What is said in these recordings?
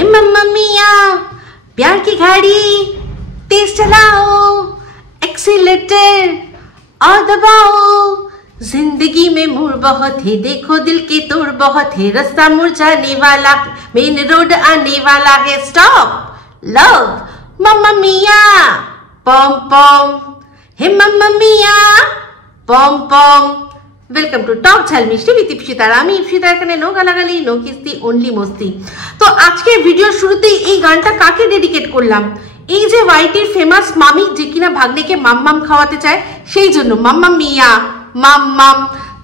हे मम्मा मिया प्यार की गाड़ी तेज चलाओ, एक्सीलेटर और दबाओ, जिंदगी में मोड़ बहुत है, देखो दिल के तोड़ बहुत है, रास्ता मुड़ जाने वाला, मेन रोड आने वाला है, स्टॉप लव मम्मा मिया पम पम, हे मम्मा मिया पम पम। वेलकम टू टॉक ঝাল মিষ্টি উইথ ইপসিতার। আমি ইপসিতার, এখানে নো গালাগালি নো কিস্তি অনলি মস্তি। তো আজকে ভিডিওর শুরুতেই এই গানটা কাকে ডেডিকেট করলাম? এই যে ওয়াইটির ফেমাস মামি, যে কিনা ভাগ্নেকে মাম্মাম খাওয়াতে চায়, সেই জন্য মাম্মা মিয়া মাম্মাম।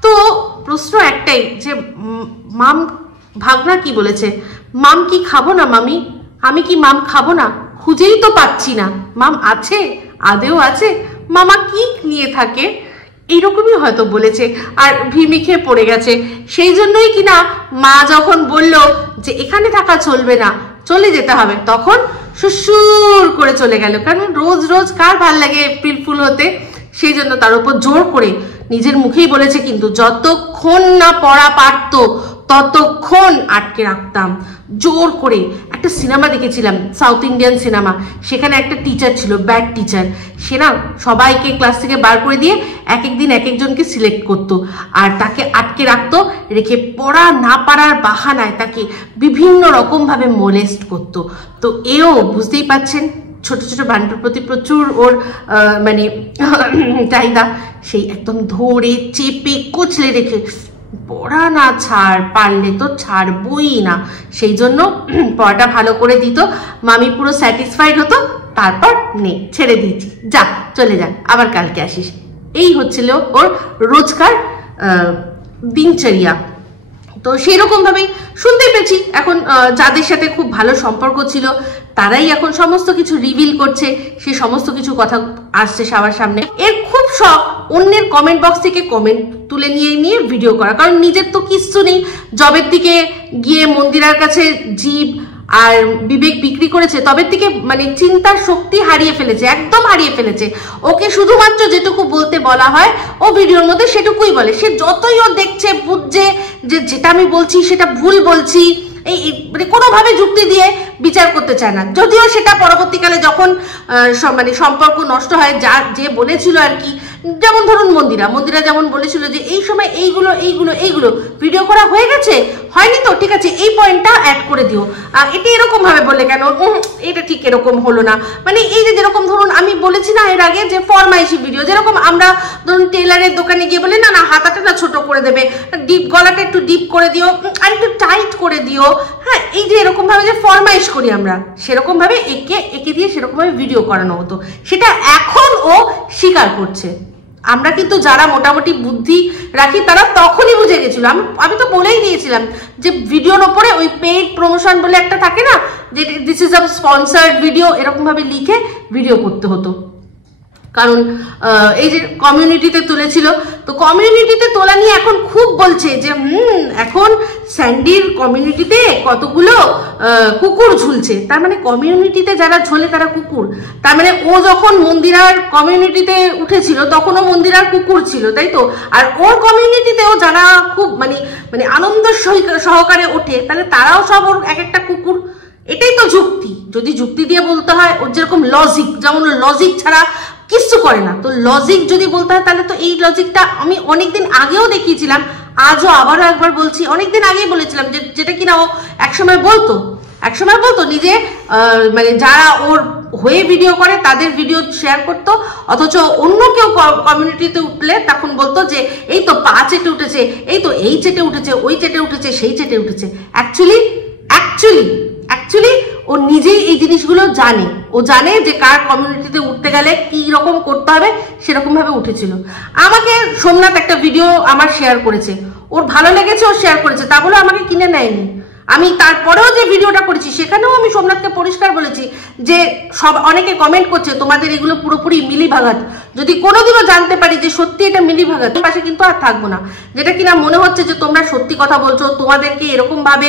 তো প্রশ্ন একটাই যে মাম ভাগনা কি বলেছে, মাম কি খাবো না মামি? আমি কি মাম খাবো না? খুঁজেই তো পাচ্ছি না। মাম আছে, আদেও আছে? মামা কি নিয়ে থাকে? এইরকমই হয়তো বলেছে আর ভিমি খেয়ে পড়ে গেছে। সেই জন্যই কিনা মা যখন বলল যে এখানে থাকা চলবে না, চলে যেতে হবে, তখন সুসুর করে চলে গেল। কারণ রোজ রোজ কার ভাল লাগে এপ্রিল ফুল হতে? সেই জন্য তার উপর জোর করে নিজের মুখেই বলেছে, কিন্তু যতক্ষণ না পড়া পারতো ততক্ষণ আটকে রাখতাম জোর করে। একটা সিনেমা দেখেছিলাম, সাউথ ইন্ডিয়ান সিনেমা, সেখানে একটা টিচার ছিল, ব্যাড টিচার। সে না সবাইকে ক্লাস থেকে বার করে দিয়ে এক একদিন এক একজনকে সিলেক্ট করতো আর তাকে আটকে রাখতো, রেখে পড়া না পারার বাহানায় তাকে বিভিন্ন রকমভাবে মোলেস্ট করতো। তো এও বুঝতেই পাচ্ছেন, ছোট ছোট বান্টুর প্রতি প্রচুর ওর মানে চাহিদা। সেই একদম ধরে চেপে কোচলে রেখে পড়া না ছাড়, পারলে তো ছাড়বই না। সেই জন্য পড়াটা ভালো করে দিত, মামি পুরো স্যাটিসফাইড হতো। তারপর নে ছেড়ে দিয়েছি, যা চলে যা, আবার কালকে আসিস। এই হচ্ছিল ওর রোজকার দিনচর্যা। তো সেই রকম ভাবেই শুনতে পেয়েছি এখন যাদের সাথে খুব ভালো সম্পর্ক ছিল তারাই এখন সমস্ত কিছু রিভিল করছে, সে সমস্ত কিছু কথা আসছে সবার সামনে। এর খুব শখ অন্যের কমেন্ট বক্স থেকে কমেন্ট তুলে নিয়ে ভিডিও করা, কারণ নিজের তো কিচ্ছু নেই। জবের দিকে গিয়ে মন্দিরার কাছে জীব আর বিবেক বিক্রি করেছে, তবের থেকে মানে চিন্তার শক্তি হারিয়ে ফেলেছে, একদম হারিয়ে ফেলেছে। ওকে শুধুমাত্র যেটুকু বলতে বলা হয় ও ভিডিওর মধ্যে সেটুকুই বলে। সে যতই ও দেখছে, বুঝছে যে যেটা আমি বলছি সেটা ভুল বলছি, এই মানে কোনোভাবে যুক্তি দিয়ে বিচার করতে চায় না। যদিও সেটা পরবর্তীকালে যখন মানে সম্পর্ক নষ্ট হয়, যে বলেছিল আর কি, যেমন ধরুন মন্দিরা যেমন বলেছিল যে এই সময় এইগুলো এইগুলো এইগুলো ভিডিও করা হয়ে গেছে, হয়নি তো ঠিক আছে, এই পয়েন্টটা অ্যাড করে দিও, এটা এরকম ভাবে বললে কেন, এটা ঠিক এরকম হলো না। মানে এই যে যেরকম ধরুন আমি বলেছি না এর আগে যে ফরমাইশি ভিডিও, যেরকম আমরা ধরুন টেলারের দোকানে গিয়ে বলি না হাতাটা না ছোট করে দেবে, ডিপ গলাটা একটু ডিপ করে দিও, আর একটু টাইট করে দিও, হ্যাঁ, এই যে এরকম ভাবে যে ফরমাইশ করি আমরা, সেরকম ভাবে একে দিয়ে সেরকম ভাবে ভিডিও করানো হতো। সেটা এখন ও স্বীকার করছে। আমরা কিন্তু যারা মোটামুটি বুদ্ধি রাখি তারা তখনই বুঝে গেছিল। আমি তো বলেই দিয়েছিলাম যে ভিডিওর ওপরে ওই পেইড প্রমোশন বলে একটা থাকে না, যে this is a sponsored video, এরকম ভাবে লিখে ভিডিও করতে হতো। কারণ এই যে কমিউনিটিতে তুলেছিল, তো কমিউনিটিতে তোলা নিয়ে এখন খুব বলছে যে এখন স্যান্ডির কমিউনিটিতে কতগুলো কুকুর ঝুলছে। তার মানে কমিউনিটিতে যারা ঝোলে তারা কুকুর। তার মানে ও যখন মন্দিরার কমিউনিটিতে উঠেছিল তখনও মন্দিরার কুকুর ছিল, তাই তো? আর ওর কমিউনিটিতেও যারা খুব মানে আনন্দ সহকারে ওঠে, তাহলে তারাও সব ওর এক একটা কুকুর। এটাই তো যুক্তি। যদি যুক্তি দিয়ে বলতে হয়, ওর যেরকম লজিক, যেমন লজিক ছাড়া কিচ্ছু করে না, তো লজিক যদি বলতে হয় তাহলে তো এই লজিকটা আমি অনেকদিন আগেও দেখিয়েছিলাম, আজও আবারও একবার বলছি। অনেকদিন আগেই বলেছিলাম যেটা কিনা ও একসময় বলতো নিজে, মানে যারা ওর হয়ে ভিডিও করে তাদের ভিডিও শেয়ার করতো, অথচ অন্য কেউ কমিউনিটিতে উঠলে তখন বলতো যে এই তো পা চেটে উঠেছে, এই তো এই চেটে উঠেছে, ওই চেটে উঠেছে, সেই চেটে উঠেছে। অ্যাকচুয়ালি ও নিজেই এই জিনিসগুলো জানে। ও জানে যে কার কমিউনিটিতে উঠতে গেলে কি রকম করতে হবে, সেরকম ভাবে উঠেছিল। আমাকে সোমনাথ একটা ভিডিও আমার শেয়ার করেছে, ওর ভালো লেগেছে, ও শেয়ার করেছে, তা বলে আমাকে কিনে নেয়নি। আমি তারপরেও যে ভিডিওটা করেছি সেখানেও আমি সোমনাথকে পরিষ্কার বলেছি যে অনেকে কমেন্ট করছে তোমাদের এগুলো পুরোপুরি মিলিভাগাত। যদি কোনোদিনও জানতে পারি যে সত্যি এটা মিলিভাগাত, পাশে কিন্তু আর থাকবো না। যেটা কিনা মনে হচ্ছে যে তোমরা সত্যি কথা বলছো, তোমাদেরকে এরকম ভাবে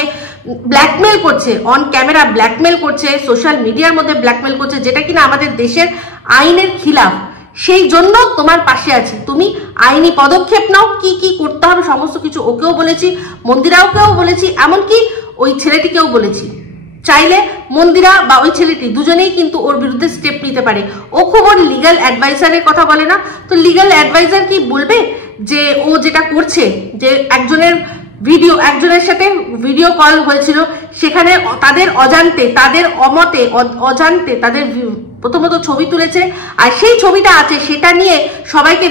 ব্ল্যাকমেল করছে, অন ক্যামেরা ব্ল্যাকমেল করছে, সোশ্যাল মিডিয়ার মধ্যে ব্ল্যাকমেল করছে, যেটা কিনা আমাদের দেশের আইনের খিলাফ। সেই জন্য তোমার পাশে আছি, তুমি আইনি পদক্ষেপ নাও, কি কি করতে হবে সমস্ত কিছু ওকেও বলেছি, মন্দিরাওকেও বলেছি, এমনকি ওই ছেলেটিকেও বলেছি। চাইলে মন্দিরা বা ওই ছেলেটি দুজনেই কিন্তু ওর বিরুদ্ধে স্টেপ নিতে পারে। ও খুব ওর লিগ্যাল অ্যাডভাইজারের কথা বলে না, তো লিগ্যাল অ্যাডভাইজার কি বলবে যে ও যেটা করছে, যে একজনের সাথে ভিডিও কল হয়েছিল, সেখানে তাদের অজান্তে, তাদের অজান্তে তাদের প্রথমত ছবি তুলেছে, আর সেই ছবিটা আছে সেটা নিয়ে সবাইকে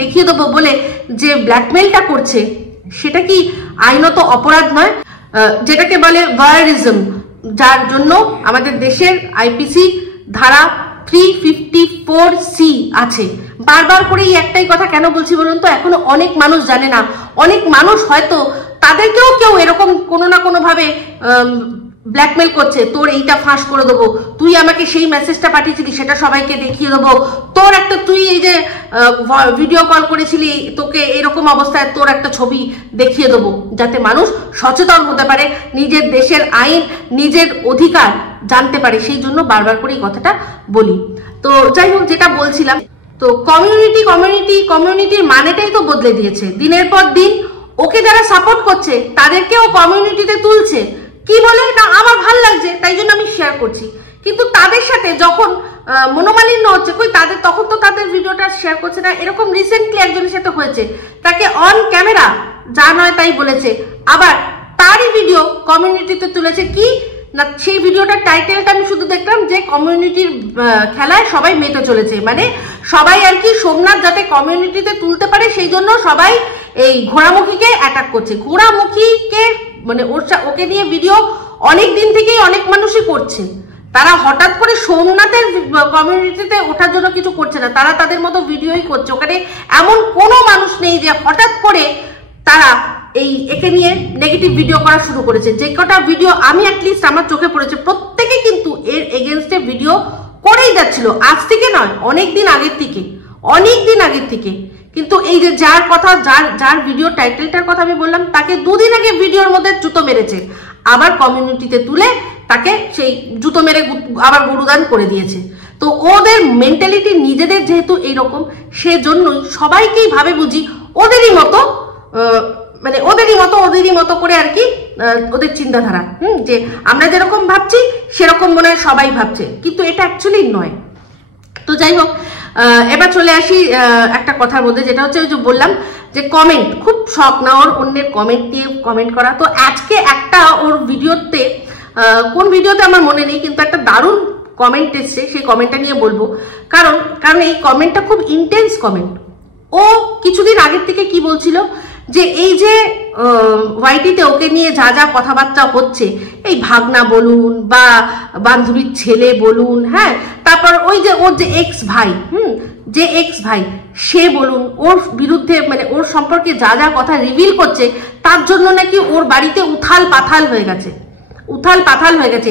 দেখিয়ে দেবো বলে যে ব্ল্যাকমেলটা করছে, সেটা কি আইনত অপরাধ নয়? যেটাকে বলে ভয়েরিজম, যার জন্য আমাদের দেশের আইপিসি ধারা 354C আছে। বারবার করে এই একটাই কথা কেন বলছি বলুন তো, এখনো অনেক মানুষ জানে না। অনেক মানুষ হয়তো তাদেরকেও কেউ এরকম কোনো না কোনো ভাবে ব্ল্যাকমেল করছে, তোর এইটা ফাঁস করে দেবো, তুই আমাকে সেই মেসেজটা পাঠিয়েছিলি সেটা সবাইকে দেখিয়ে দেবো, তোর একটা তুই এই যে ভিডিও কল করেছিলি তোকে এরকম অবস্থায় তোর একটা ছবি দেখিয়ে দেবো, যাতে মানুষ সচেতন হতে পারে, নিজের দেশের আইন, নিজের অধিকার জানতে পারে। সেই জন্য বারবার করে এই কথাটা বলি। তো যাই হোক, যেটা বলছিলাম, তো কমিউনিটির মানেটাই তো বদলে দিয়েছে দিনের পর দিন। ওকে যারা সাপোর্ট করছে তাদেরকেও কমিউনিটিতে তুলছে, কি বলে না আমার ভাল লাগছে তাই জন্য আমি শেয়ার করছি, কিন্তু তাদের সাথে যখন মনোমালিন্য হচ্ছে কই তাদের, তখন তো তাদের ভিডিওটা শেয়ার করছে না। এরকম রিসেন্টলি একজনের সাথে হয়েছে, তাকে অন ক্যামেরা যা নয় তাই বলেছে, আবার তারই ভিডিও কমিউনিটিতে তুলেছে কি না, সেই ভিডিওটার টাইটেলটা আমি শুধু দেখলাম যে কমিউনিটির খেলায় সবাই মেতে চলেছে, মানে সবাই আর কি সোমনাথ যাতে কমিউনিটিতে তুলতে পারে সেই জন্য সবাই এই ঘোড়ামুখীকে অ্যাটাক করছে। ঘোড়ামুখীকে মানে ওকে নিয়ে ভিডিও অনেক দিন থেকেই অনেক মানুষই করছে, তারা হঠাৎ করে সোমনাথের কমিউনিটিতে ওঠার জন্য কিছু করছে না, তারা তাদের মতো ভিডিওই করছে। ওখানে এমন কোনো মানুষ নেই যে হঠাৎ করে তারা একে নিয়ে নেগেটিভ ভিডিও করা শুরু করেছে। যে কটা ভিডিও আমি অ্যাটলিস্ট আমার চোখে পড়েছে, প্রত্যেকে কিন্তু এর এগেনস্টে ভিডিও করেই যাচ্ছিল, আজ থেকে নয়, অনেক দিন আগের থেকে। কিন্তু এই যে যার ভিডিও টাইটেলটার কথা আমি বললাম, তাকে দুদিন আগে ভিডিওর মধ্যে জুতো মেরেছে, আবার কমিউনিটিতে তুলে তাকে সেই জুতো মেরে আবার গরুদান করে দিয়েছে। তো ওদের মেন্টালিটি নিজেদের যেহেতু এইরকম, সেজন্যই সবাইকেই ভাবে বুঝি ওদেরই মতো করে আর কি ওদের চিন্তাধারা, যে আমরা যেরকম ভাবছি সেরকম মনে হয় সবাই ভাবছে, কিন্তু এটা অ্যাকচুয়ালি নয়। তো যাই হোক, এবার চলে আসি একটা কথার মধ্যে, যেটা হচ্ছে ওই যে বললাম যে কমেন্ট, খুব শখ না ওর অন্যের কমেন্ট দিয়ে কমেন্ট করা। তো আজকে একটা ওর ভিডিওতে, কোন ভিডিওতে আমার মনে নেই, কিন্তু একটা দারুণ কমেন্ট এসছে, সেই কমেন্টটা নিয়ে বলবো। কারণ এই কমেন্টটা খুব ইন্টেন্স কমেন্ট। ও কিছুদিন আগের থেকে কি বলছিল যে এই যে ওয়াইটিতে ওকে নিয়ে যা যা কথাবার্তা হচ্ছে, এই ভাগনা বলুন বা বান্ধবীর ছেলে বলুন, হ্যাঁ, তারপর ওই যে ওর যে এক্স ভাই সে বলুন, ওর বিরুদ্ধে মানে ওর সম্পর্কে যা যা কথা রিভিল করছে, তার জন্য নাকি ওর বাড়িতে উথাল পাথাল হয়ে গেছে।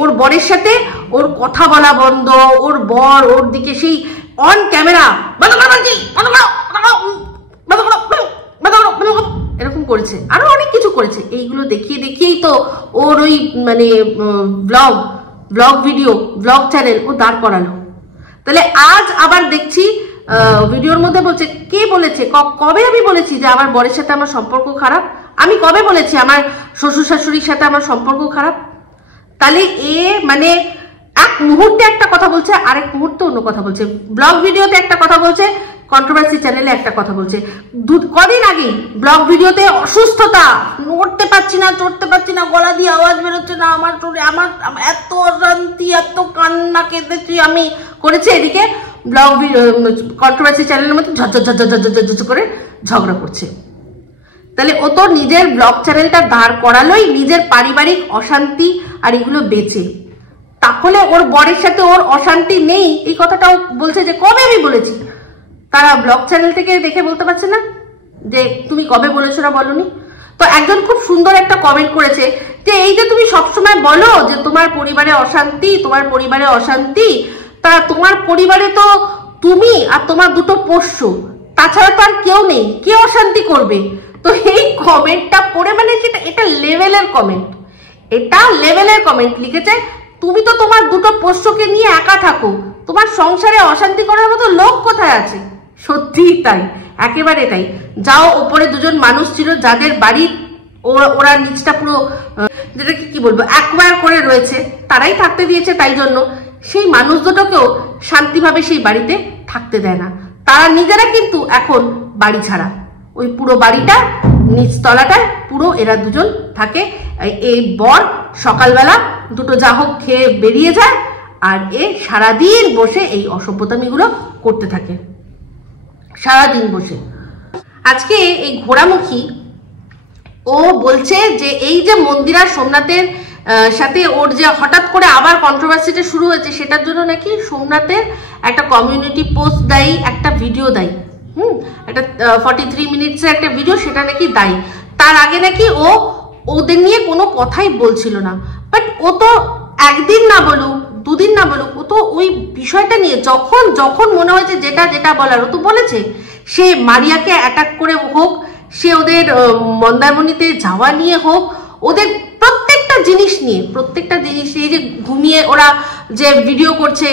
ওর বরের সাথে ওর কথা বলা বন্ধ, ওর বর ওর দিকে সেই অন ক্যামেরা এরকম করেছে, আরো অনেক কিছু করেছে। এইগুলো দেখিয়েই তো ওর ওই মানে ব্লগ চ্যানেল ও দাঁড় করালো। তাহলে আজ আবার দেখছি ভিডিওর মধ্যে বলছে, কে বলেছে, কবে আমি বলেছি যে আমার বরের সাথে আমার সম্পর্ক খারাপ? আমি কবে বলেছি আমার শ্বশুর শাশুড়ির সাথে আমার সম্পর্ক খারাপ? তাহলে মানে এক মুহূর্তে একটা কথা বলছে, আরেক মুহূর্তে অন্য কথা বলছে। ব্লগ ভিডিওতে একটা কথা বলছে, কন্ট্রোভার্সি চ্যানেলে একটা কথা বলছে। কদিন আগে ব্লগ ভিডিওতে অসুস্থতা, নড়তে পারছি না, চড়তে পারছি না, গলা দিয়ে আওয়াজ বেরোচ্ছে না, আমার এত অশান্তি, এত কান্না কেঁদেছি আমি করেছে, এদিকে ব্লগ কন্ট্রোভার্সি চ্যানেলের মধ্যে ঝরঝর করে ঝগড়া করছে। তাহলে ও তো নিজের ব্লগ চ্যানেলটা দাঁড় করালোই নিজের পারিবারিক অশান্তি আর এগুলো বেঁচে। তাহলে ওর বরের সাথে ওর অশান্তি নেই, এই কথাটাও বলছে যে কবে আমি বলেছি। তারা ব্লগ চ্যানেল থেকে দেখে বলতে পারছে না যে তুমি কবে বলেছো না বলনি? তো একজন খুব সুন্দর একটা কমেন্ট করেছে যে এই যে তুমি সবসময় বলো যে তোমার পরিবারে অশান্তি, তা তোমার পরিবারে তো তুমি আর তোমার দুটো পোষ্য, তাছাড়া তো আর কেউ নেই, কে অশান্তি করবে? তো এই কমেন্টটা পড়ে মানে এটা লেভেলের কমেন্ট লিখেছে, তুমি তো তোমার দুটো পোষ্যকে নিয়ে একা থাকো, তোমার সংসারে অশান্তি করার মতো লোক কোথায় আছে? সত্যিই তাই, একেবারে তাই। যাও, ওপরে দুজন মানুষ ছিল যাদের বাড়ির ওরা নিচটা পুরো যেটাকে কি বলবো অ্যাকোয়ার করে রয়েছে, তারাই থাকতে দিয়েছে, তাই জন্য সেই মানুষ দুটোকেও শান্তিভাবে সেই বাড়িতে থাকতে দেয় না। তারা নিজেরা কিন্তু এখন বাড়ি ছাড়া, ওই পুরো বাড়িটা নিচতলাটায় পুরো এরা দুজন থাকে। এই বর সকালবেলা দুটো যা হোক খেয়ে বেরিয়ে যায়, আর এ সারাদিন বসে এই অসভ্যতামিগুলো করতে থাকে, সারাদিন বসে। আজকে এই ঘোড়ামুখী ও বলছে যে এই যে মন্দিরা সোমনাথের সাথে ওর যে হঠাৎ করে আবার কন্ট্রোভার্সিটা শুরু হয়েছে, সেটার জন্য নাকি সোমনাথের একটা কমিউনিটি পোস্ট দায়ী, একটা ভিডিও দায়ী, একটা 43 মিনিটসের একটা ভিডিও, সেটা নাকি দায়ী। তার আগে নাকি ও ওদের নিয়ে কোনো কথাই বলছিল না। বাট ও তো একদিন না বলুক, দুদিন না বলুক, ও তো ওই বিষয়টা নিয়ে যখন যখন মনে হয়েছে যেটা যেটা বলার ও তো বলেছে। সে মারিয়াকে অ্যাটাক করে হোক, সে ওদের মন্দারমণিতে যাওয়া নিয়ে হোক, ওদের প্রত্যেকটা জিনিস নিয়ে যে ঘুমিয়ে ওরা যে ভিডিও করছে,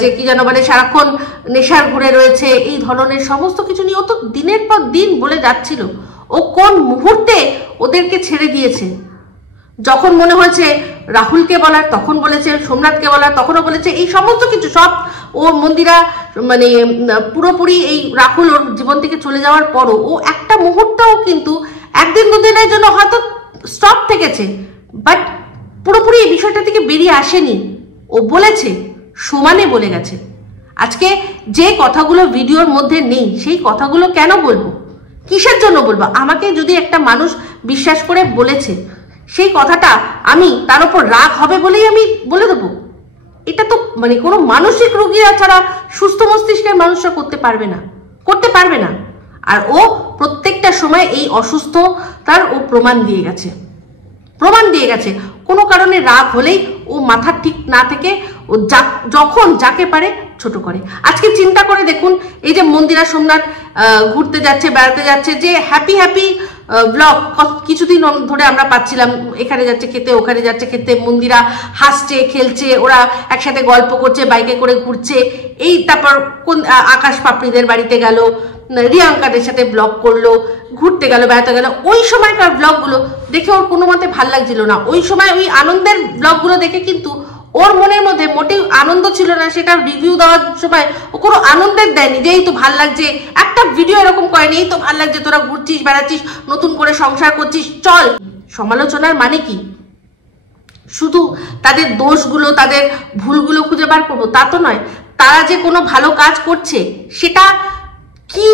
যে কি যেন মানে সারাক্ষণ নেশার ঘুরে রয়েছে, এই ধরনের সমস্ত কিছু নিয়ে ও তো দিনের পর দিন বলে যাচ্ছিল। ও কোন মুহূর্তে ওদেরকে ছেড়ে দিয়েছে? যখন মনে হয়েছে রাহুলকে বলার তখন বলেছে, সোমনাথকে বলার তখনও বলেছে, এই সমস্ত কিছু সব ও মন্দিরা মানে পুরোপুরি এই রাহুল ওর জীবন থেকে চলে যাওয়ার পরও ও একটা মুহূর্তও কিন্তু একদিন দুদিনের জন্য হয়তো স্টপ থেকেছে, বাট পুরোপুরি এই বিষয়টা থেকে বেরিয়ে আসেনি। ও বলেছে, সমানে বলে গেছে। আজকে যে কথাগুলো ভিডিওর মধ্যে নেই সেই কথাগুলো কেন বলবো? কিসের জন্য বলবো? আমাকে যদি একটা মানুষ বিশ্বাস করে বলেছে, সেই কথাটা আমি তার উপর রাগ হবে বলেই আমি বলে দেবো? এটা তো মানে কোনো মানসিক রোগীরা ছাড়া সুস্থ মস্তিষ্কের মানুষরা করতে পারবে না। আর ও প্রত্যেকটা সময় এই অসুস্থ তার ও প্রমাণ দিয়ে গেছে। কোনো কারণে রাগ হলেই ও মাথা ঠিক না থেকে ও যখন যাকে পারে ছোট করে। আজকে চিন্তা করে দেখুন, এই যে মন্দিরা সোমনাথ ঘুরতে যাচ্ছে, বেড়াতে যাচ্ছে, যে হ্যাপি ব্লগ কিছুদিন ধরে আমরা পাচ্ছিলাম, এখানে যাচ্ছে খেতে, ওখানে যাচ্ছে খেতে, মন্দিরা হাসছে খেলছে, ওরা একসাথে গল্প করছে, বাইকে করে ঘুরছে, এই তারপর কোন আকাশ পাপড়িদের বাড়িতে গেল, রিয়াঙ্কাদের সাথে ব্লগ করলো, ঘুরতে গেল, বেড়াতে গেল। ওই সময়কার ব্লগগুলো দেখে ওর কোনো মতে ভাল লাগছিল না। ওই সময় ওই আনন্দের ব্লগগুলো দেখে কিন্তু ওর মনের মধ্যে মোটেও আনন্দ ছিল না। সেটা রিভিউ দেওয়ার সময় ও কোনো আনন্দের দেয়নি যে এই তো ভাল লাগছে, একটা ভিডিও এরকম করেনি, এই তো ভাল লাগছে তোরা ঘুরছিস বেড়াচ্ছিস, নতুন করে সংসার করছিস, চল। সমালোচনার মানে কি শুধু তাদের দোষগুলো, তাদের ভুলগুলো খুঁজে বার করবো তা তো নয়। তারা যে কোনো ভালো কাজ করছে সেটা কি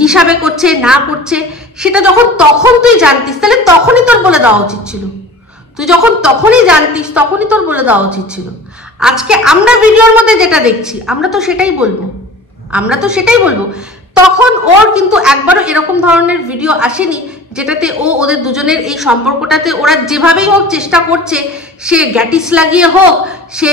হিসাবে করছে না করছে সেটা তখন তুই জানতিস, তাহলে তখনই তোর বলে দেওয়া উচিত ছিল। তুই যখন তখনই জানতিস তখনই তোর বলে দেওয়া উচিত ছিল। আজকে আমরা ভিডিওর মধ্যে যেটা দেখছি আমরা তো সেটাই বলবো। তখন ওর কিন্তু একবারও এরকম ধরনের ভিডিও আসেনি যেটাতে ও ওদের দুজনের এই সম্পর্কটাতে ওরা যেভাবেই হোক চেষ্টা করছে, সে গ্যাটিস লাগিয়ে হোক, সে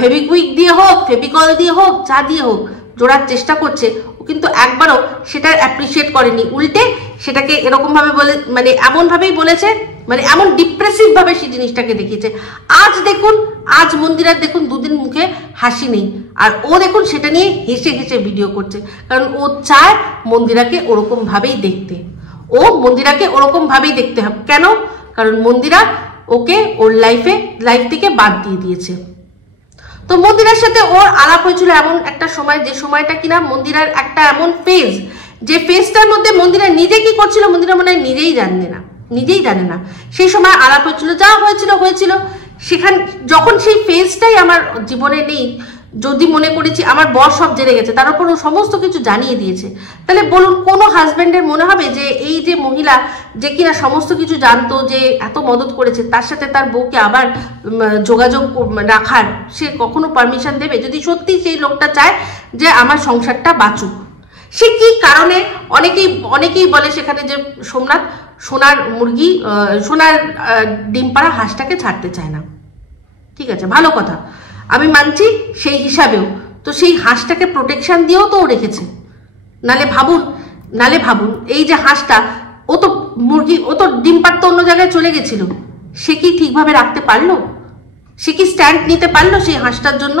ফেবিকুইক দিয়ে হোক, ফেবিকল দিয়ে হোক, যা দিয়ে হোক জোড়ার চেষ্টা করছে, ও কিন্তু একবারও সেটা অ্যাপ্রিসিয়েট করেনি। উল্টে সেটাকে এরকমভাবে বলে, মানে এমনভাবেই বলেছে, মানে এমন ডিপ্রেসিভ ভাবে সেই জিনিসটাকে দেখিয়েছে। আজ মন্দিরার দেখুন দুদিন মুখে হাসি নেই, আর ও দেখুন সেটা নিয়ে হেসে হেসে ভিডিও করছে, কারণ ও চায় মন্দিরাকে ওরকম ভাবেই দেখতে। হবে কেন? কারণ মন্দিরা ওকে ওর লাইফ থেকে বাদ দিয়ে দিয়েছে। তো মন্দিরার সাথে ওর আলাপ হয়েছিল এমন একটা সময়, যে সময়টা কিনা মন্দিরার একটা এমন ফেজ, যে ফেজটার মধ্যে মন্দিরা নিজে কি করছিল মন্দিরা মনে হয় নিজেই জানে না। সেই সময় আলাপ হয়েছিল, যা হয়েছিল সেখান যখন সেই ফেজটাই আমার জীবনে নেই, যদি মনে করেছি আমার বর সব জেনে গেছে, তার উপর ও সমস্ত কিছু জানিয়ে দিয়েছে, তাহলে বলুন কোনো হাজব্যান্ডের মনে হবে যে এই যে মহিলা যে কিনা সমস্ত কিছু জানতো, যে এত মদত করেছে, তার সাথে তার বউকে আবার যোগাযোগ রাখার সে কখনো পারমিশন দেবে? যদি সত্যি সেই লোকটা চায় যে আমার সংসারটা বাঁচুক, সে কি কারণে? অনেকেই বলে সেখানে যে সোনার ডিম পাড়া হাঁসটাকে ছাড়তে চায় না। ঠিক আছে, ভালো কথা, আমি মানছি সেই হিসাবেও তো সেই হাঁসটাকে প্রোটেকশন দিয়েও তো রেখেছে। নালে ভাবুন এই যে হাঁসটা, ও তো ডিম পাড়তে অন্য জায়গায় চলে গেছিল, সে কি ঠিকভাবে রাখতে পারলো? সে কি স্ট্যান্ড নিতে পারলো সেই হাঁসটার জন্য?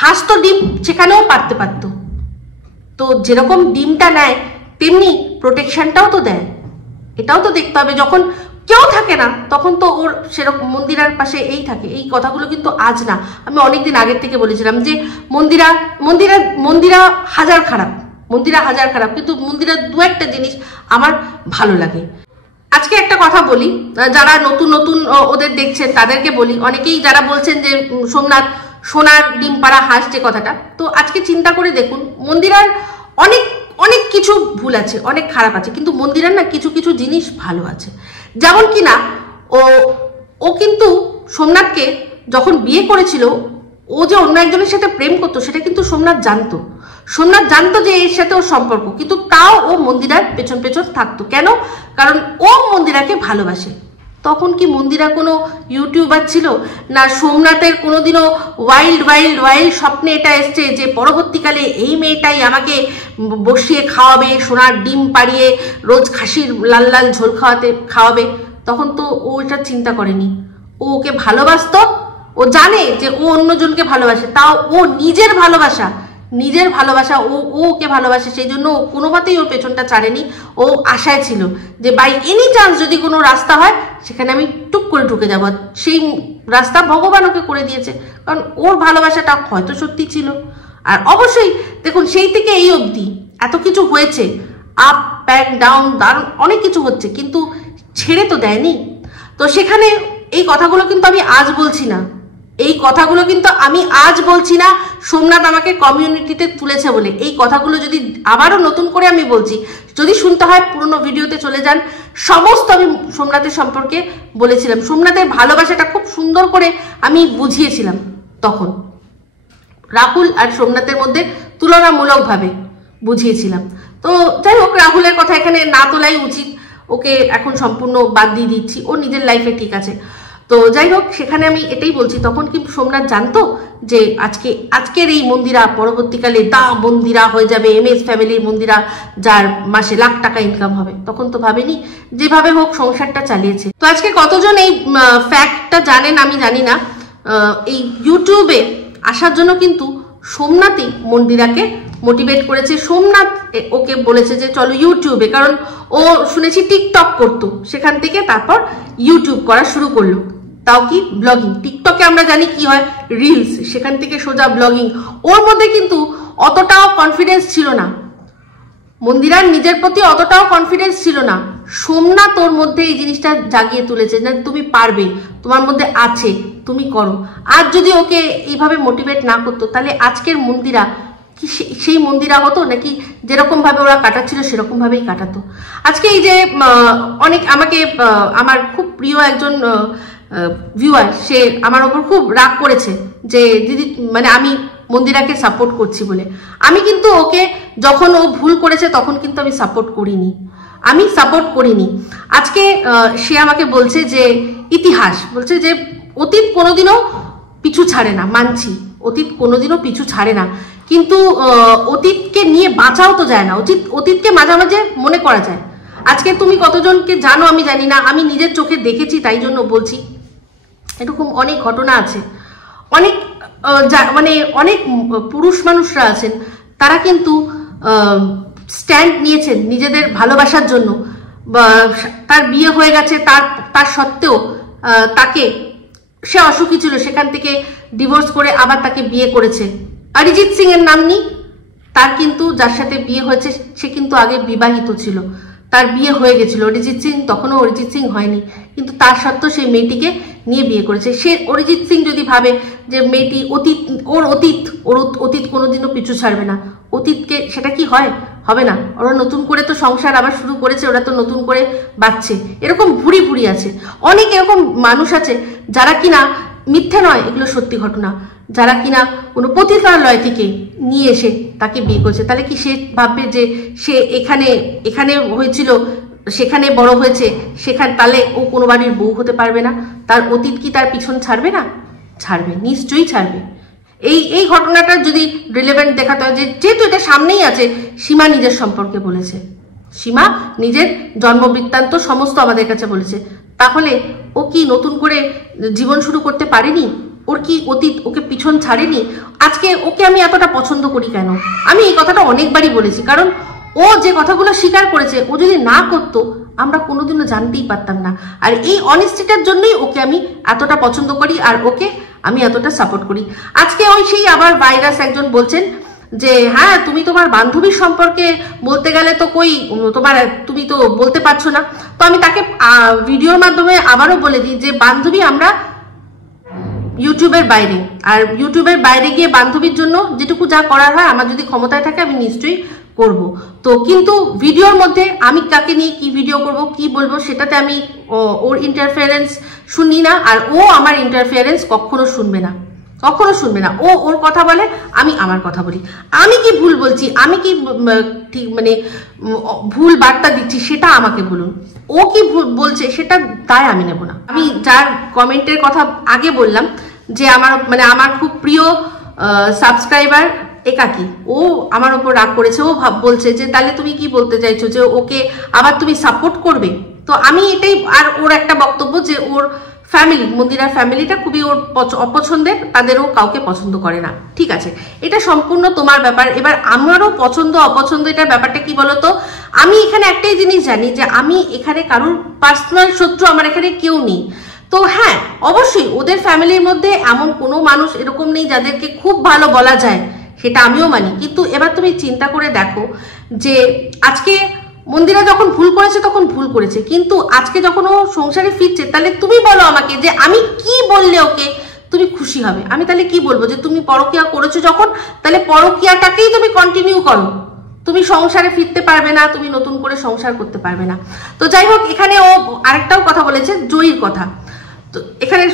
হাঁস তো ডিম সেখানেও পারতে পারতো। তো যেরকম ডিমটা নেয় তেমনি প্রোটেকশনটাও তো দেয়। এটাও তো দেখতে হবে। যখন কেউ থাকে না তখন তো ওর সেরকম মন্দিরার পাশে এই থাকে। এই কথাগুলো কিন্তু আজ না, আমি অনেকদিন আগের থেকে বলেছিলাম যে মন্দিরা হাজার খারাপ, কিন্তু মন্দিরার দু একটা জিনিস আমার ভালো লাগে। আজকে একটা কথা বলি, যারা নতুন নতুন ওদের দেখছেন তাদেরকে বলি, অনেকেই যারা বলছেন যে সোমনাথ সোনার ডিম পাড়া হাঁস যে কথাটা, তো আজকে চিন্তা করে দেখুন মন্দিরার অনেক অনেক কিছু ভুল আছে, অনেক খারাপ আছে, কিন্তু মন্দিরার না কিছু কিছু জিনিস ভালো আছে। যেমন কিনা ও কিন্তু সোমনাথকে যখন বিয়ে করেছিল, ও যে অন্য একজনের সাথে প্রেম করতো সেটা কিন্তু সোমনাথ জানতো যে এর সাথে ওর সম্পর্ক, কিন্তু তাও ও মন্দিরার পেছন পেছন থাকতো। কেন? কারণ ও মন্দিরাকে ভালোবাসে। তখন কি মন্দিরা কোনো ইউটিউবার ছিল না? সোমনাথের কোনোদিনও ওয়াইল্ড স্বপ্নে এটা এসছে যে পরবর্তীকালে এই মেয়েটাই আমাকে বসিয়ে খাওয়াবে, সোনার ডিম পাড়িয়ে রোজ খাসির লাল লাল ঝোল খাওয়াবে? তখন তো ও এটা চিন্তা করেনি। ও ওকে ভালোবাসতো, ও জানে যে ও অন্যজনকে ভালোবাসে, তাও ও নিজের ভালোবাসা ও ওকে ভালোবাসে, সেই জন্য ও কোনো মতেই ওর পেছনটা ছাড়েনি। ও আশায় ছিল যে বাই এনি চান্স যদি কোনো রাস্তা হয় সেখানে আমি টুক করে ঢুকে যাব। সেই রাস্তা ভগবান ওকে করে দিয়েছে, কারণ ওর ভালোবাসাটা হয়তো সত্যি ছিল। আর অবশ্যই দেখুন সেই থেকে এই অবধি এত কিছু হয়েছে, আপ অ্যান্ড ডাউন, দারুণ অনেক কিছু হচ্ছে, কিন্তু ছেড়ে তো দেয়নি। তো সেখানে এই কথাগুলো কিন্তু আমি আজ বলছি না, সোমনাথ আমাকে কমিউনিটিতে তুলেছে বলে। এই কথাগুলো যদি আবারও নতুন করে আমি বলছি, যদি শুনতে হয় পুরনো ভিডিওতে চলে যান, সমস্ত আমি সোমনাথের সম্পর্কে বলেছিলাম। সোমনাথের ভালোবাসাটা খুব সুন্দর করে আমি বুঝিয়েছিলাম তখন, রাহুল আর সোমনাথের মধ্যে তুলনামূলকভাবে বুঝিয়েছিলাম। তো যাই হোক, রাহুলের কথা এখানে না তোলাই উচিত, ওকে এখন সম্পূর্ণ বাদ দিয়ে দিচ্ছি, ও নিজের লাইফে ঠিক আছে। তো যাই হোক, সেখানে আমি এটাই বলছি, তখন কিন্তু সোমনাথ জানতো যে আজকের এই মন্দিরা পরবর্তীকালে মন্দিরা হয়ে যাবে, MS ফ্যামিলির মন্দিরা, যার মাসে লাখ টাকা ইনকাম হবে। তখন তো ভাবেনি, যেভাবে হোক সংসারটা চালিয়েছে। তো আজকে কতজন এই ফ্যাক্টটা জানেন আমি জানি না, এই ইউটিউবে আসার জন্য কিন্তু সোমনাথই মন্দিরাকে মোটিভেট করেছে। সোমনাথ ওকে বলেছে যে চলো ইউটিউবে, কারণ ও শুনেছি টিকটক করতো, সেখান থেকে তারপর ইউটিউব করা শুরু করলো, তাও কি ব্লগিং। টিকটকে আমরা জানি কি হয়, রিলস, সেখান থেকে সোজা ব্লগিং। ওর মধ্যে কিন্তু অতটাও কনফিডেন্স ছিল না, মন্দিরার নিজের প্রতি অতটাও কনফিডেন্স ছিল না। সোমনাথ ওর মধ্যে এই জিনিসটা জাগিয়ে তুলেছে, না তুমি পারবে, তোমার মধ্যে আছে, তুমি করো। আর যদি ওকে এইভাবে মোটিভেট না করতো, তাহলে আজকের মন্দিরা কি সেই মন্দিরা হতো নাকি? যেরকম ভাবে ওরা কাটাচ্ছিল সেরকম ভাবেই কাটাতো। আজকে এই যে অনেক আমার খুব প্রিয় একজন ভিউয়ার, সে আমার ওপর খুব রাগ করেছে যে দিদি মানে আমি মন্দিরাকে সাপোর্ট করছি বলে। আমি কিন্তু ওকে যখন ও ভুল করেছে তখন কিন্তু আমি সাপোর্ট করিনি। আজকে সে আমাকে বলছে যে ইতিহাস, বলছে যে অতীত কোনোদিনও পিছু ছাড়ে না, মানছি অতীত কোনোদিনও পিছু ছাড়ে না, কিন্তু অতীতকে নিয়ে বাঁচাও তো যায় না, অতীতকে মাঝে মাঝে মনে করা যায়। আজকে তুমি কতজনকে জানো আমি জানি না, আমি নিজের চোখে দেখেছি তাই জন্য বলছি। এরকম অনেক ঘটনা আছে, অনেক অনেক পুরুষ মানুষরা আছেন, তারা কিন্তু স্ট্যান্ড নিয়েছেন নিজেদের ভালোবাসার জন্য। তার বিয়ে হয়ে গেছে, তার সত্ত্বেও তাকে, সে অসুখী ছিল, সেখান থেকে ডিভোর্স করে আবার তাকে বিয়ে করেছে। অরিজিৎ সিং এর নাম নি, তার কিন্তু যার সাথে বিয়ে হয়েছে সে কিন্তু আগে বিবাহিত ছিল, তার বিয়ে হয়ে গেছিল। অরিজিৎ সিং তখনও অরিজিৎ সিং হয়নি, কিন্তু তার সত্ত্বেও সেই মেয়েটিকে নিয়ে বিয়ে করেছে। সে অরিজিৎ সিং যদি ভাবে যে মেয়েটি ওর অতীত কোনোদিনও পিছু ছাড়বে না, অতীতকে, সেটা কি হয়? হবে না। ওরা নতুন করে তো সংসার আবার শুরু করেছে, ওরা তো নতুন করে বাঁচছে। এরকম ভুরি আছে, অনেক এরকম মানুষ আছে যারা কিনা, মিথ্যে নয় এগুলো সত্যি ঘটনা, যারা কিনা কোনো পতিতালয় থেকে নিয়ে এসে তাকে বিয়ে করছে। তাহলে কি সে ভাববে যে সে এখানে হয়েছিল, সেখানে বড় হয়েছে, তাহলে ও কোনো বাড়ির বউ হতে পারবে না? তার অতীত কি তার পিছন ছাড়বে না? ছাড়বে, নিশ্চয়ই ছাড়বে। এই ঘটনাটার যদি রিলেভেন্ট দেখাতে হয়, যেহেতু এটা সামনেই আছে, সীমা নিজের সম্পর্কে বলেছে, সীমা নিজের জন্মবৃত্তান্ত সমস্ত আমাদের কাছে বলেছে, তাহলে ও কি নতুন করে জীবন শুরু করতে পারেনি? ওর কি অতীত ওকে পিছন ছাড়েনি? আজকে ওকে আমি এতটা পছন্দ করি কেন? আমি এই কথাটা অনেকবারই বলেছি, কারণ ও যে কথাগুলো স্বীকার করেছে, ও যদি না করতো আমরা কোনোদিনও জানতেই পারতাম না। আর এই অনেস্টিটার জন্যই ওকে আমি এতটা পছন্দ করি আর ওকে আমি এতটা সাপোর্ট করি। আজকে ওই সেই আবার ভাইরাস একজন বলছেন যে হ্যাঁ তুমি তোমার বান্ধবীর সম্পর্কে বলতে গেলে তো কই তুমি তো বলতে পারছো না। তো আমি তাকে ভিডিওর মাধ্যমে আবারও বলে দিই যে বান্ধবী আমরা ইউটিউবের বাইরে, আর ইউটিউবের বাইরে গিয়ে বান্ধবীর জন্য যেটুকু যা করার হয় আমার যদি ক্ষমতায় থাকে আমি নিশ্চয়ই করব। তো কিন্তু ভিডিওর মধ্যে আমি কাকে নিয়ে কি ভিডিও করব কি বলবো সেটাতে আমি ওর ইন্টারফিয়ারেন্স শুনি না, আর ও আমার ইন্টারফিয়ারেন্স কখনো শুনবে না, কখনো শুনবে না। ও ওর কথা বলে, আমি আমার কথা বলি। আমি কি ভুল বলছি, আমি কি ঠিক মানে ভুল বার্তা দিচ্ছি সেটা আমাকে বলুন। ও কি ভুল বলছে সেটা তাই আমি নেব না। আমি যার কমেন্টের কথা আগে বললাম যে আমার খুব প্রিয় সাবস্ক্রাইবার একাকি, ও আমার উপর রাগ করেছে। ও বলছে যে তাহলে তুমি কি বলতে চাইছো যে ওকে আবার তুমি সাপোর্ট করবে? তো আমি এটাই, আর ওর একটা বক্তব্য যে ওর ফ্যামিলি, মন্দিরার ফ্যামিলিটা খুবই ওর অপছন্দের, তাদেরও কাউকে পছন্দ করে না। ঠিক আছে, এটা সম্পূর্ণ তোমার ব্যাপার। এবার আমারও পছন্দ অপছন্দ এটার ব্যাপারটা কি বলতো, আমি এখানে একটাই জিনিস জানি যে আমি এখানে কারোর পার্সোনাল শত্রু আমার এখানে কেউ নেই। তো হ্যাঁ অবশ্যই ওদের ফ্যামিলির মধ্যে এমন কোনো মানুষ এরকম নেই যাদেরকে খুব ভালো বলা যায়, সেটা আমিও মানি। কিন্তু এবার তুমি চিন্তা করে দেখো যে আজকে মন্দিরা যখন ভুল করেছে তখন ভুল করেছে, কিন্তু আজকে যখন ও সংসারে ফিরছে তাহলে তুমি বলো আমাকে যে আমি কি বললে ওকে তুমি খুশি হবে? আমি তাহলে কি বলবো যে তুমি পরকিয়া করেছো যখন, তাহলে পরকিয়াটাকেই তুমি কন্টিনিউ করো, তুমি সংসারে ফিরতে পারবে না, তুমি নতুন করে সংসার করতে পারবে না। তো যাই হোক, এখানে ও আরেকটাও কথা বলেছে জয়ীর কথা। তো এখানে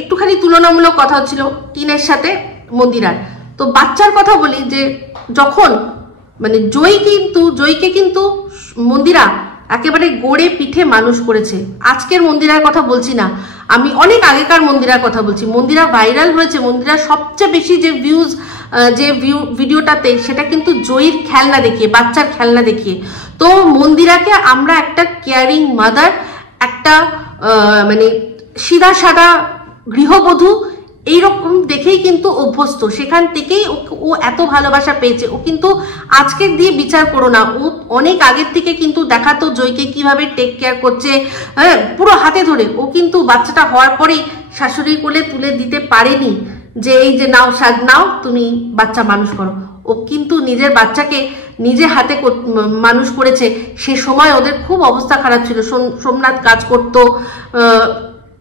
একটুখানি তুলনামূলক কথা হচ্ছিল টিনের সাথে মন্দিরার। তো বাচ্চার কথা বলি যে যখন মানে জয়ীকে কিন্তু মন্দিরা একেবারে গড়ে পিঠে মানুষ করেছে। আজকের মন্দিরার কথা বলছি না, আমি অনেক আগেকার মন্দিরার কথা বলছি। মন্দিরা ভাইরাল হয়েছে, মন্দিরা সবচেয়ে বেশি যে ভিডিওটাতে সেটা কিন্তু জয়ীর খেলনা দেখিয়ে, বাচ্চার খেলনা দেখিয়ে। তো মন্দিরাকে আমরা একটা কেয়ারিং মাদার, একটা মানে সিধা সাদা গৃহবধূ এইরকম দেখেই কিন্তু অভ্যস্ত, সেখান থেকেই ও এত ভালোবাসা পেয়েছে। ও কিন্তু আজকের দিয়ে বিচার করো না, ও অনেক আগের থেকে কিন্তু দেখাতো জয়কে কিভাবে টেক কেয়ার করছে, হ্যাঁ পুরো হাতে ধরে। ও কিন্তু বাচ্চাটা হওয়ার পরেই শাশুড়ির কোলে তুলে দিতে পারেনি যে এই যে নাও নাও তুমি বাচ্চা মানুষ করো। ও কিন্তু নিজের বাচ্চাকে নিজে হাতে মানুষ করেছে। সে সময় ওদের খুব অবস্থা খারাপ ছিল। সোমনাথ কাজ করতো,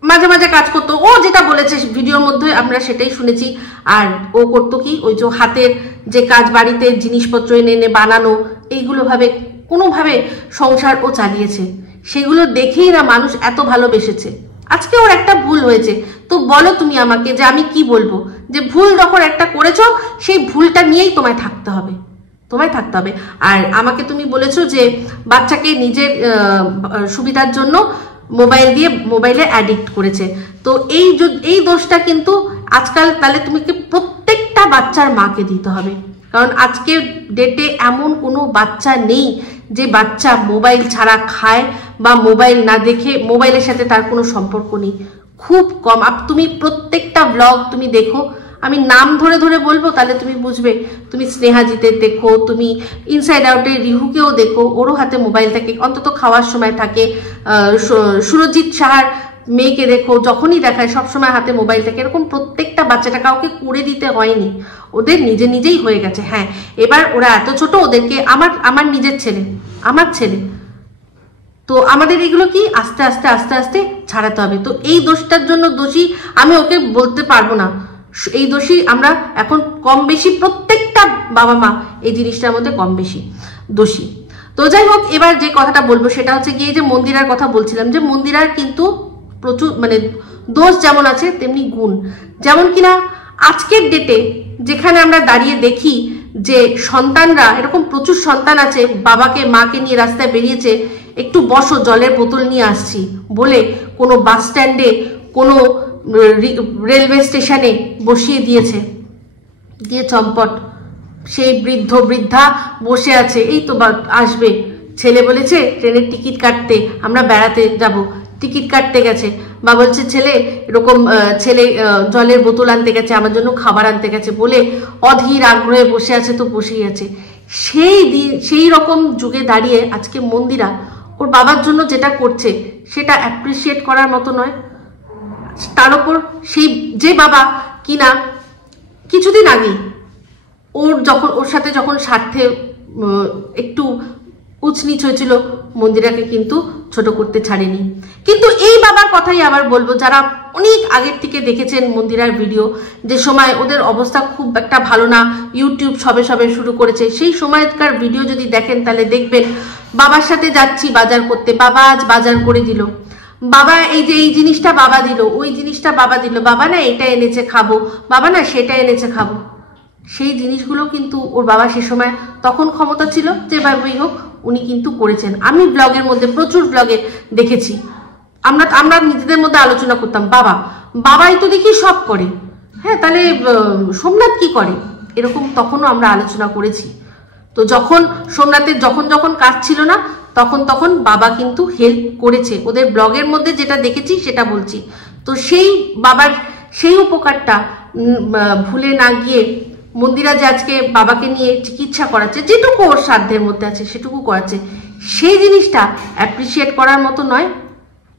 মাঝে মাঝে কাজ করতো, ও যেটা বলেছে ভিডিওর মধ্যে আমরা সেটাই শুনেছি। আর ও করতো কি, ওই যে হাতের যে কাজ, বাড়িতে জিনিসপত্র এনে এনে বানানো, এইগুলো ভাবে কোনোভাবে সংসার ও চালিয়েছে। সেগুলো দেখেই না মানুষ এত ভালোবেসেছে। আজকে ওর একটা ভুল হয়েছে, তো বলো তুমি আমাকে যে আমি কি বলবো? যে ভুল যখন একটা করেছো সেই ভুলটা নিয়েই তোমায় থাকতে হবে, তোমায় থাকতে হবে। আর আমাকে তুমি বলেছো যে বাচ্চাকে নিজের সুবিধার জন্য মোবাইলে অ্যাডিক্ট করেছে। তো এই দোষটা কিন্তু আজকাল তাহলে তোমাকে প্রত্যেকটা বাচ্চার মাকে দিতে হবে, কারণ আজকের ডেটে এমন কোনো বাচ্চা নেই যে বাচ্চা মোবাইল ছাড়া খায় বা মোবাইল না দেখে মোবাইলের সাথে তার কোনো সম্পর্ক নেই, খুব কম। তুমি প্রত্যেকটা ব্লগ তুমি দেখো, আমি নাম ধরে ধরে বলবো তাহলে তুমি বুঝবে। তুমি স্নেহাজিতের দেখো, তুমি ইনসাইড আউটের রিহুকেও দেখো, ওরও হাতে মোবাইল থাকে, অন্তত খাওয়ার সময় থাকে। সুরজিৎ সাহার মেয়েকে দেখো, যখনই দেখায় সবসময় হাতে মোবাইল থাকে। এরকম প্রত্যেকটা বাচ্চাটা কাউকে করে দিতে হয়নি, ওদের নিজেই হয়ে গেছে। হ্যাঁ, এবার ওরা এত ছোট, ওদেরকে আমার নিজের ছেলে, আমার ছেলে, তো আমাদের এগুলো কি আস্তে আস্তে আস্তে আস্তে ছাড়াতে হবে। তো এই দোষটার জন্য দোষী আমি ওকে বলতে পারবো না, এই দোষী আমরা এখন কম বেশি প্রত্যেকটা বাবা মা এই জিনিসটার মধ্যে কম বেশি দোষী। তো যাই হোক, এবার যে কথাটা বলবো সেটা হচ্ছে গিয়ে যে মন্দিরার কথা বলছিলাম, যে মন্দিরার কিন্তু প্রচুর মানে দোষ যেমন আছে তেমনি গুণ। যেমন কিনা আজকের ডেটে যেখানে আমরা দাঁড়িয়ে দেখি যে সন্তানরা, এরকম প্রচুর সন্তান আছে বাবাকে মাকে নিয়ে রাস্তায় বেরিয়েছে, একটু বসো জলের বোতল নিয়ে আসছি বলে কোনো বাস স্ট্যান্ডে, কোনো রেলওয়ে স্টেশনে বসিয়ে দিয়েছে, দিয়ে চম্পট সেই বৃদ্ধা বসে আছে, এই তো আসবে, ছেলে বলেছে ট্রেনের টিকিট কাটতে, আমরা বেড়াতে যাব, টিকিট কাটতে গেছে, বা বলছে ছেলে জলের বোতল আনতে গেছে, আমার জন্য খাবার আনতে গেছে বলে অধীর আগ্রহে বসে আছে, তো বসেই আছে। সেই রকম যুগে দাঁড়িয়ে আজকে মন্দিরা ওর বাবার জন্য যেটা করছে সেটা অ্যাপ্রিসিয়েট করার মতো নয়। তার উপর সেই যে বাবা কিনা কিছুদিন আগে ওর সাথে যখন স্বার্থে একটু উচনিচ হয়েছিল, মন্দিরাকে কিন্তু ছোট করতে ছাড়েনি। কিন্তু এই বাবার কথাই আবার বলবো, যারা অনেক আগের থেকে দেখেছেন মন্দিরার ভিডিও, যে সময় ওদের অবস্থা খুব একটা ভালো না, ইউটিউব সবে সবে শুরু করেছে, সেই সময়কার ভিডিও যদি দেখেন তাহলে দেখবেন বাবার সাথে যাচ্ছি বাজার করতে, বাবা আজ বাজার করে দিল, বাবা এই যে এই জিনিসটা বাবা দিল, ওই জিনিসটা বাবা দিল, বাবা না এটা এনেছে খাবো, বাবা না সেটা এনেছে খাবো। সেই জিনিসগুলো কিন্তু ওর বাবা সে সময় তখন ক্ষমতা ছিল যেভাবেই হোক উনি কিন্তু করেছেন। আমি ব্লগের মধ্যে প্রচুর ব্লগে দেখেছি, আমরা নিজেদের মধ্যে আলোচনা করতাম, বাবাই তো দেখি সব করে, হ্যাঁ তাহলে সোমনাথ কি করে, এরকম তখনও আমরা আলোচনা করেছি। তো যখন সোমনাথের যখন কাজ ছিল না তখন বাবা কিন্তু হেল্প করেছে, ওদের ব্লগের মধ্যে যেটা দেখেছি সেটা বলছি। তো সেই বাবার সেই উপকারটা ভুলে না গিয়ে মন্দিরা যে আজকে বাবাকে নিয়ে চিকিৎসা করাচ্ছে, যেটুকু ওর সাধ্যের মধ্যে আছে সেটুকু করাচ্ছে, সেই জিনিসটা অ্যাপ্রিসিয়েট করার মতো নয়।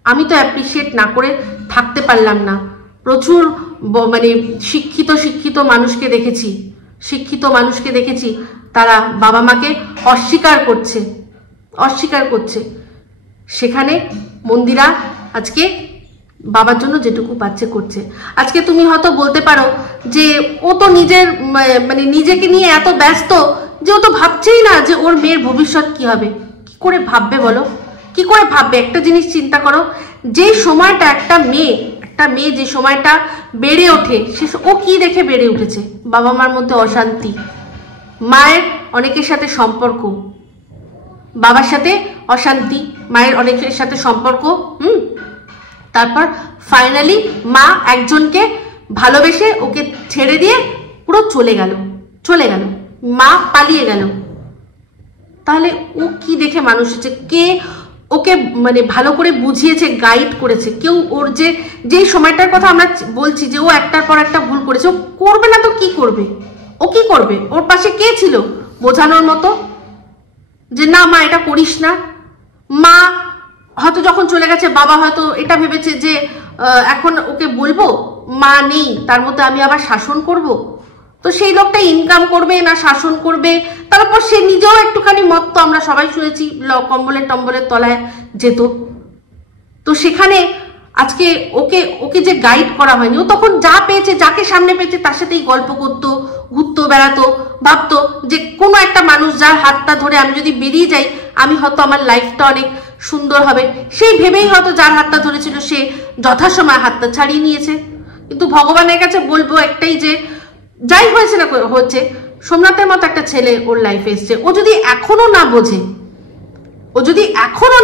আমি তো অ্যাপ্রিসিয়েট না করে থাকতে পারলাম না। প্রচুর মানে শিক্ষিত মানুষকে দেখেছি তারা বাবা মাকে অস্বীকার করছে। সেখানে মন্দিরা আজকে বাবার জন্য যেটুকু পাচ্ছে করছে। আজকে তুমি হয়তো বলতে পারো যে ও তো নিজেকে নিয়ে এত ব্যস্ত যে ও তো ভাবছেই না যে ওর মেয়ের ভবিষ্যৎ কি হবে। কি করে ভাববে বলো, কি করে ভাববে? একটা জিনিস চিন্তা করো, যে সময়টা একটা মেয়ে যে সময়টা বেড়ে ওঠে, ও কি দেখে বেড়ে উঠেছে? বাবা মার মধ্যে অশান্তি, মায়ের অনেকের সাথে সম্পর্ক, বাবার সাথে অশান্তি, মায়ের অনেকের সাথে সম্পর্ক, তারপর ফাইনালি মা একজনকে ভালোবেসে ওকে ছেড়ে দিয়ে পুরো চলে গেল, মা পালিয়ে গেল। তাহলে ও কি দেখে মানুষ হচ্ছে? কে ওকে ভালো করে বুঝিয়েছে, গাইড করেছে? কেউ ওর যে সময়টার কথা আমরা বলছি যে ও একটার পর একটা ভুল করেছে, ও করবে না তো কি করবে? ও কি করবে? ওর পাশে কে ছিল বোঝানোর মতো যে না মা এটা করিস না? মা হয়তো যখন চলে গেছে বাবা হয়তো এটা ভেবেছে যে এখন ওকে বলবো, মা নেই তার মধ্যে আমি আবার শাসন করব। তো সেই লোকটা ইনকাম করবে না শাসন করবে, তারপর সে নিজেও একটুখানি মত্ত, আমরা সবাই শুনেছি, টম্বলের তলায় যেত। তো সেখানে আজকে ওকে যে গাইড করা হয়নি, ও তখন যা পেয়েছে, যাকে সামনে পেয়েছে তার সাথেই গল্প করতো, ঘুরতো, বেড়াতো, ভাবতো যে কোনো একটা মানুষ যার হাতটা ধরে আমি যদি বেরিয়ে যাই আমি হয়তো আমার লাইফটা অনেক সুন্দর হবে, সেই ভেবেই হয়তো যার হাতটা ধরেছিল সে যথাসময় হাতটা ছাড়িয়ে নিয়েছে। কিন্তু ভগবানের কাছে বলবো একটাই, যে যাই হয়েছে না হচ্ছে, সোমনাথের মতো একটা ছেলে ওর লাইফে এসছে, ও যদি এখনো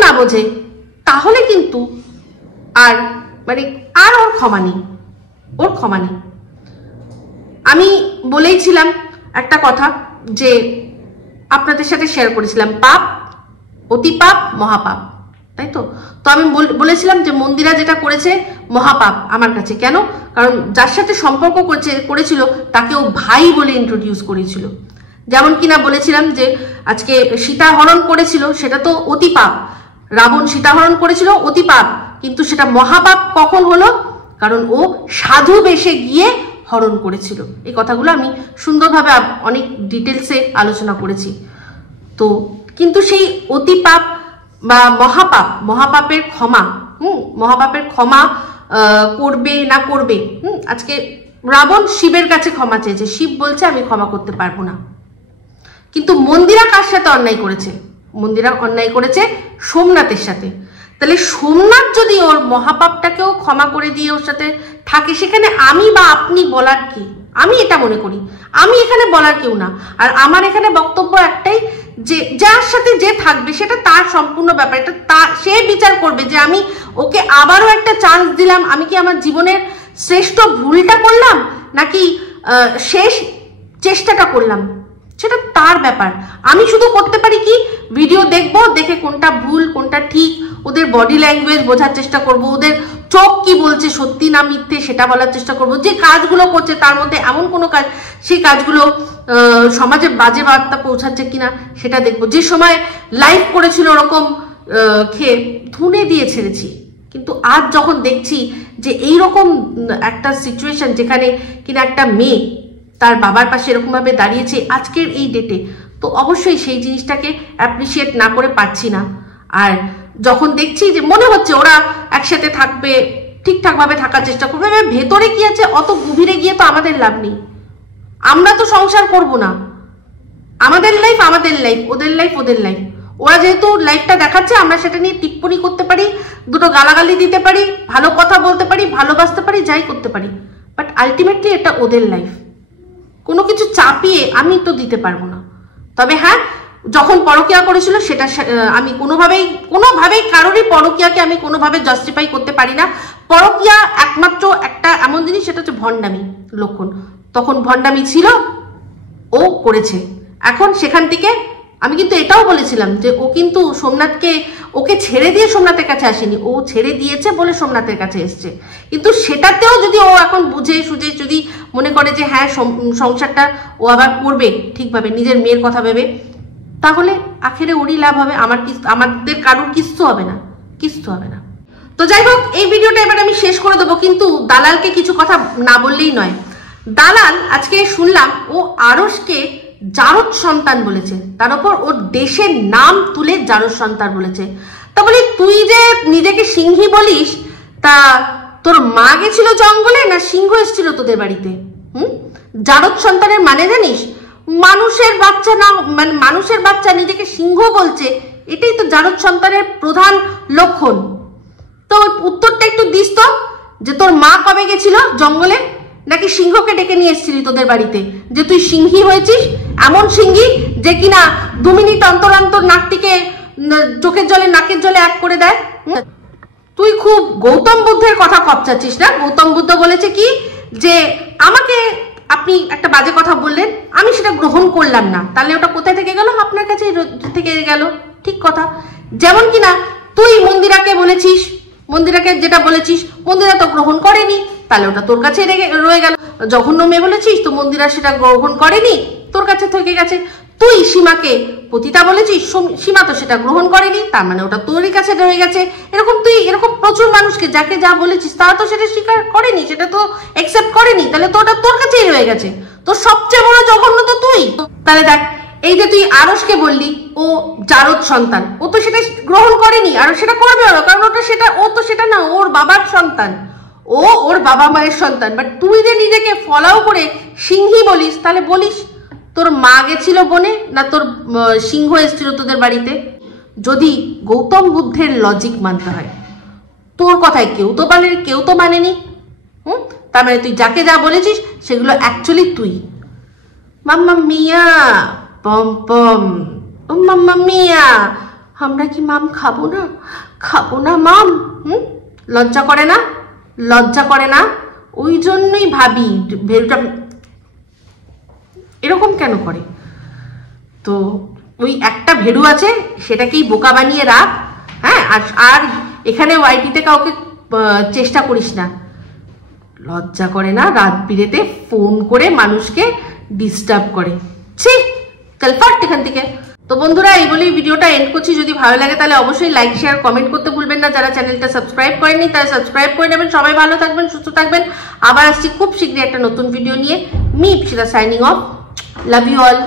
না বোঝে তাহলে কিন্তু আর ওর ক্ষমা নেই। আমি বলেইছিলাম একটা কথা, যে আপনাদের সাথে শেয়ার করেছিলাম, পাপ, অতি পাপ, মহাপাপ, তাই তো? তো আমি বলেছিলাম যে মন্দিরা যেটা করেছে মহাপাপ আমার কাছে। কেন? কারণ যার সাথে সম্পর্ক করেছিল তাকে ও ভাই বলে ইন্ট্রোডিউস করেছিল। যেমন কিনা বলেছিলাম যে আজকে সীতা হরণ করেছিল, সেটা তো অতি পাপ, রাবণ সীতা হরণ করেছিল অতি পাপ, কিন্তু সেটা মহাপাপ কখন হলো? কারণ ও সাধু বেশে গিয়ে হরণ করেছিল। এই কথাগুলো আমি সুন্দরভাবে অনেক ডিটেলসে আলোচনা করেছি। তো কিন্তু সেই অতি পাপ বা মহাপাপের ক্ষমা করবে না করবে, আজকে রাবণ শিবের কাছে ক্ষমা চেয়েছে, শিব বলছে আমি ক্ষমা করতে পারবো না। কিন্তু মন্দিরা কার সাথে অন্যায় করেছে? মন্দিরা অন্যায় করেছে সোমনাথের সাথে। তাহলে সোমনাথ যদি ওর মহাপাপটাকেও ক্ষমা করে দিয়ে ওর সাথে থাকে, সেখানে আমি বা আপনি বলার কি? আমি এটা মনে করি আমি এখানে বলার কেউ না। আর আমার এখানে বক্তব্য একটাই, যে যার সাথে যে থাকবে সেটা তার সম্পূর্ণ ব্যাপার, এটা সে বিচার করবে যে আমি ওকে আবারও একটা চান্স দিলাম, আমি কি আমার জীবনের শ্রেষ্ঠ ভুলটা করলাম নাকি শেষ চেষ্টাটা করলাম, সেটা তার ব্যাপার। আমি শুধু করতে পারি কি, ভিডিও দেখবো, দেখে কোনটা ভুল কোনটা ঠিক, ওদের বডি ল্যাঙ্গুয়েজ বোঝার চেষ্টা করব, ওদের চোখ কি বলছে বলছে সত্যি না মিথ্যে সেটা বলার চেষ্টা করব, যে কাজগুলো করছে তার মধ্যে এমন কোনো কাজ সেই কাজগুলো সমাজে বাজে বার্তা পৌঁছাচ্ছে কিনা সেটা দেখবো। যে সময় লাইভ করেছিল ওরকম খেয়ে ধুনে দিয়ে ছেড়েছি, কিন্তু আজ যখন দেখছি যে এইরকম একটা সিচুয়েশন যেখানে কিনা একটা মেয়ে তার বাবার পাশে এরকমভাবে দাঁড়িয়েছে আজকের এই ডেটে, তো অবশ্যই সেই জিনিসটাকে অ্যাপ্রিসিয়েট না করে পারছি না। আর যখন দেখছি যে মনে হচ্ছে ওরা একসাথে থাকবে, ঠিকঠাকভাবে থাকার চেষ্টা করবে, ভেতরে কি আছে অত গভীরে গিয়ে তো আমাদের লাভ নেই। আমরা তো সংসার করব না, আমাদের লাইফ আমাদের লাইফ, ওদের লাইফ ওদের লাইফ। ওরা যেহেতু লাইফটা দেখাচ্ছে আমরা সেটা নিয়ে টিপ্পনি করতে পারি, দুটো গালাগালি দিতে পারি, ভালো কথা বলতে পারি, ভালোবাসতে পারি, যাই করতে পারি, বাট আলটিমেটলি এটা ওদের লাইফ। কোনো কিছু চাপিয়ে আমি তো দিতে পারবো না। তবে হ্যাঁ, যখন পরকীয়া করেছিল সেটা আমি কোনোভাবেই কারোরই পরকীয়াকে আমি কোনোভাবে জাস্টিফাই করতে পারি না। পরকীয়া একমাত্র একটা এমন জিনিস, সেটা হচ্ছে ভণ্ডামি লক্ষণ। তখন ভণ্ডামি ছিল, ও করেছে। এখন সেখান থেকে আমি কিন্তু এটাও বলেছিলাম যে ও কিন্তু ওকে ছেড়ে দিয়ে সোমনাথের কাছে আসেনি, ও ছেড়ে দিয়েছে বলে সোমনাথের কাছে এসছে। কিন্তু সেটাতেও যদি ও এখন বুঝে সুঝে যদি মনে করে যে হ্যাঁ সংসারটা ও আবার করবে ঠিকভাবে নিজের মেয়ের কথা ভেবে, তাহলে আখেরে ওরই লাভ হবে, আমাদের কারোর কিচ্ছু হবে না, কিচ্ছু হবে না। তো যাই হোক, এই ভিডিওটা এবার আমি শেষ করে দেবো, কিন্তু দালালকে কিছু কথা না বললেই নয়। দালাল আজকে শুনলাম ও আরশকে জারদ সন্তান বলেছে, তার উপর ওর দেশের নাম তুলে জারদ সন্তান বলেছে। তা বলি, তুই যে নিজেকে সিংহী বলিস, তা তোর মা গেছিল জঙ্গলে না সিংহ এসেছিল তোদের বাড়িতে? জারদ সন্তানের মানে জানিস? মানুষের বাচ্চা না, মানে মানুষের বাচ্চা নিজেকে সিংহ বলছে, এটাই তো জারদ সন্তানের প্রধান লক্ষণ। তো উত্তরটা একটু দিস তো, যে তোর মা কবে গেছিল জঙ্গলে, নাকি সিংহকে ডেকে নিয়ে এসেছিলি তোদের বাড়িতে যে তুই সিংহী হয়েছিস? এমন সিংহী যে কিনা 2 মিনিট অন্তর অন্তর নাকটিকে চোখের জলে নাকের জলে এক করে দেয়। তুই খুব গৌতম বুদ্ধের কথা কপচাচ্ছিস না? গৌতম বুদ্ধ বলেছে কি, যে আমাকে আপনি একটা বাজে কথা বললেন, আমি সেটা গ্রহণ করলাম না, তাহলে ওটা কোথায় থেকে গেল? আপনার কাছে থেকে গেল। ঠিক কথা। যেমন কিনা তুই মন্দিরাকে বলেছিস, মন্দিরাকে যেটা বলেছিস মন্দিরা তো গ্রহণ করেনি, তাহলে ওটা তোর কাছে রয়ে গেল। জঘন্য মেয়ে বলেছিস তো মন্দিরা সেটা গ্রহণ করেনি, তোর কাছে থেকে গেছে। তুই সীমাকে পতিতা বলেছিস, সীমা তো সেটা গ্রহণ করেনি, তার মানে ওটা তোরই কাছে রয়ে গেছে। এরকম প্রচুর মানুষকে যাকে যা বলেছিস তারা তো সেটা স্বীকার করেনি, সেটা তো অ্যাকসেপ্ট করেনি, তাহলে তো ওটা তোর কাছেই রয়ে গেছে। তো সবচেয়ে বড় জঘন্য তো তুই। তাহলে দেখ, এই যে তুই আরশকে বললি ও জারদ সন্তান, ও তো সেটা গ্রহণ করেনি, আর সেটা করবে না, কারণ ও তো সেটা না, ওর বাবার সন্তান, ও ওর বাবা মায়ের সন্তান। বাট তুই যে নিজেকে ফলাও করে সিংহী বলিস, তাহলে বলিস তোর মা গেছিল বনে, না তোর সিংহ এসেছিল তোদের বাড়িতে? যদি গৌতম বুদ্ধের লজিক মানতে হয়, তোর কথায় কেউ তো মানেনি। তার মানে তুই যাকে যা বলেছিস সেগুলো অ্যাকচুয়ালি তুই। মাম্মা মিয়া পম পম, ও মাম্মা মিয়া, আমরা কি মাম খাবো না মাম? লজ্জা করে না? লজ্জা করে না? ওই জন্যই ভাবি ভেরুটা এরকম কেন করে। তো ওই একটা ভেরু আছে, সেটাকেই বোকা বানিয়ে রাখ। হ্যাঁ, আর এখানে ওয়াইটিতে কাউকে চেষ্টা করিস না। লজ্জা করে না? রাত বিরেতে ফোন করে মানুষকে ডিস্টার্ব করে। ছি, চল ফাট এখান থেকে। তো বন্ধুরা, এই বলেই ভিডিওটা এন্ড করছি। যদি ভালো লাগে তাহলে অবশ্যই লাইক শেয়ার কমেন্ট করতে ভুলবেন না। যারা চ্যানেলটা সাবস্ক্রাইব করেননি তারা সাবস্ক্রাইব করে নেবেন। সবাই ভালো থাকবেন, সুস্থ থাকবেন। আবার আসছি খুব শীঘ্রই একটা নতুন ভিডিও নিয়ে। Me Ipsita signing off. Love you all.